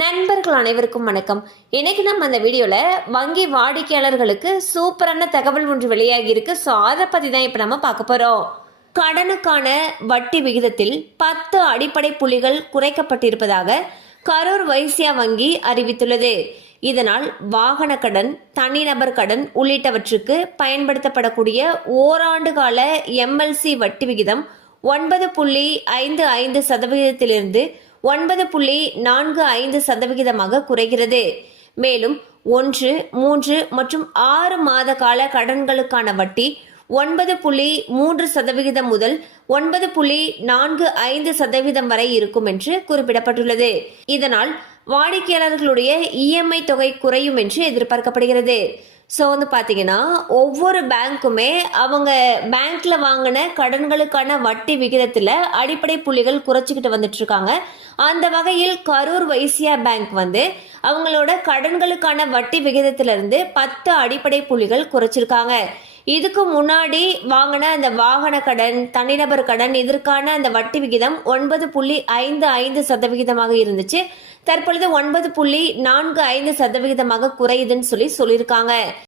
நண்பர்கள் அனைவருக்கும் வணக்கம். இன்னைக்கு நம்ம அந்த வீடியோல வங்கி வாடிக்கையாளர்களுக்கு சூப்பரான தகவல் ஒன்று வெளியாகி இருக்கு. ஸோ அதை பத்தி தான் இப்ப நம்ம பார்க்க போறோம். கடனுக்கான வட்டி விகிதத்தில் 10 அடிப்படை புள்ளிகள் குறைக்கப்பட்டிருப்பதாக கரூர் வைசியா வங்கி அறிவித்துள்ளது. இதனால் வாகன கடன், தனிநபர் கடன் உள்ளிட்டவற்றுக்கு பயன்படுத்தப்படக்கூடிய ஓராண்டு கால எம்எல்சி வட்டி விகிதம் 9.55% 9.45% குறைகிறது. மேலும் 1, 3 மற்றும் 6 மாத கால கடன்களுக்கான வட்டி 9.3% முதல் 9.45% வரை இருக்கும் என்று குறிப்பிடப்பட்டுள்ளது. இதனால் வாடிக்கையாளர்களுடைய இஎம்ஐ தொகை குறையும் என்று எதிர்பார்க்கப்படுகிறது. ஸோ பார்த்தீங்கன்னா ஒவ்வொரு பேங்க்குமே அவங்க பேங்க்ல வாங்கின கடன்களுக்கான வட்டி விகிதத்தில் அடிப்படை புள்ளிகள் குறைச்சிக்கிட்டு வந்துட்டு இருக்காங்க. அந்த வகையில் கரூர் வைசியா பேங்க் அவங்களோட கடன்களுக்கான வட்டி விகிதத்திலிருந்து 10 அடிப்படை புள்ளிகள் குறைச்சிருக்காங்க. இதுக்கு முன்னாடி வாங்கின அந்த வாகன கடன், தனிநபர் கடன் இதற்கான அந்த வட்டி விகிதம் 9.55% இருந்துச்சு. தற்பொழுது 9.45% குறையுதுன்னு சொல்லியிருக்காங்க.